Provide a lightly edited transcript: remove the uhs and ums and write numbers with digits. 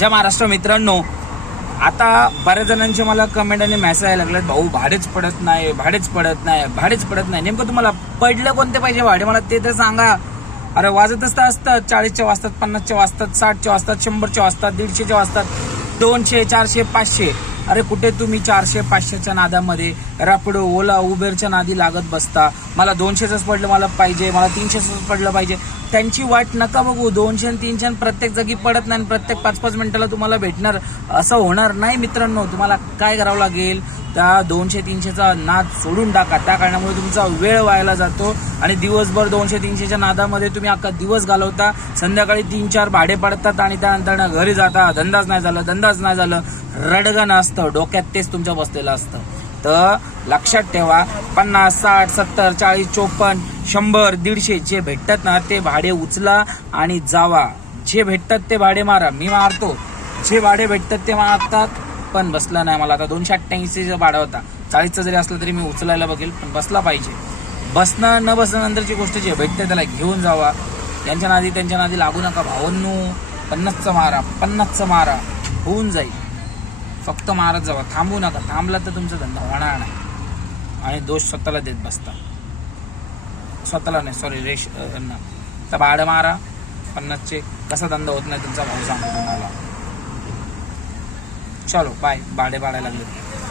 जय महाराष्ट्र मित्रांनो, आता बऱ्याच जणांचे मला कमेंट आणि मेसेज यायला लागलेत, भाऊ भाडेच पडत नाही, भाडेच पडत नाही, भाडेच पडत नाही. नेमकं तुम्हाला पडले कोणते पाहिजे भाडे मला ते तर सांगा. अरे वाजतच तर असतात, 40चे वाजतात, 50चे वाजतात, 60चे वाजतात, 100चे वाजतात, 150चे वाजतात, 200, 400, 500. अरे कुठे तुम्ही 400, 500च्या नादामध्ये रॅपिडो, ओला, उबेरच्या नादी लागत बसता. मला 200च पडलं मला पाहिजे, मला 300च पडलं पाहिजे. त्यांची वाट नका बघू. 200 आणि 300 प्रत्येक जागी पडत नाही, प्रत्येक 5-5 मिनिटाला तुम्हाला भेटणार असं होणार नाही मित्रांनो. तुम्हाला काय करावं लागेल, त्या 200-300चा नाद सोडून टाका. त्या कारणामुळे तुमचा वेळ वायाला जातो आणि दिवसभर 200-300च्या नादामध्ये तुम्ही अख्खा दिवस घालवता. संध्याकाळी 3-4 भाडे पडतात आणि त्यानंतर घरी जाता. धंदाच नाही झालं, रडगण असतं डोक्यात, तेच तुमच्या बसलेलं असतं. तर लक्षात ठेवा, 50, 60, 70, 40, 54, 100, 150 जे भेटतात ना ते भाडे उचला आणि जावा. जे भेटतात ते भाडे मारा. मी मारतो, जे भाडे भेटतात ते मारतात. पण बसला नाही मला. आता 288 भाडा होता, 40चा जरी असला तरी मी उचलायला बघेल, पण बसला पाहिजे. बसणं न बसणं नंतरची गोष्ट. जे भेटते त्याला घेऊन जावा. त्यांच्या नादी लागू नका भावांनो. 50चं मारा, होऊन जाईल. फक्त मारत जावा, थांबू नका. थांबला तर तुमचा धंदा होणार नाही आणि दोष स्वतःला देत बसता. स्वतःला नाही, सॉरी, रेश यांना. तर भाडं मारा 50चे. कसा धंदा होत नाही तुमचा भाऊ सांगतो तुम्हाला. चलो बाय. भाडे पाडायला लागले.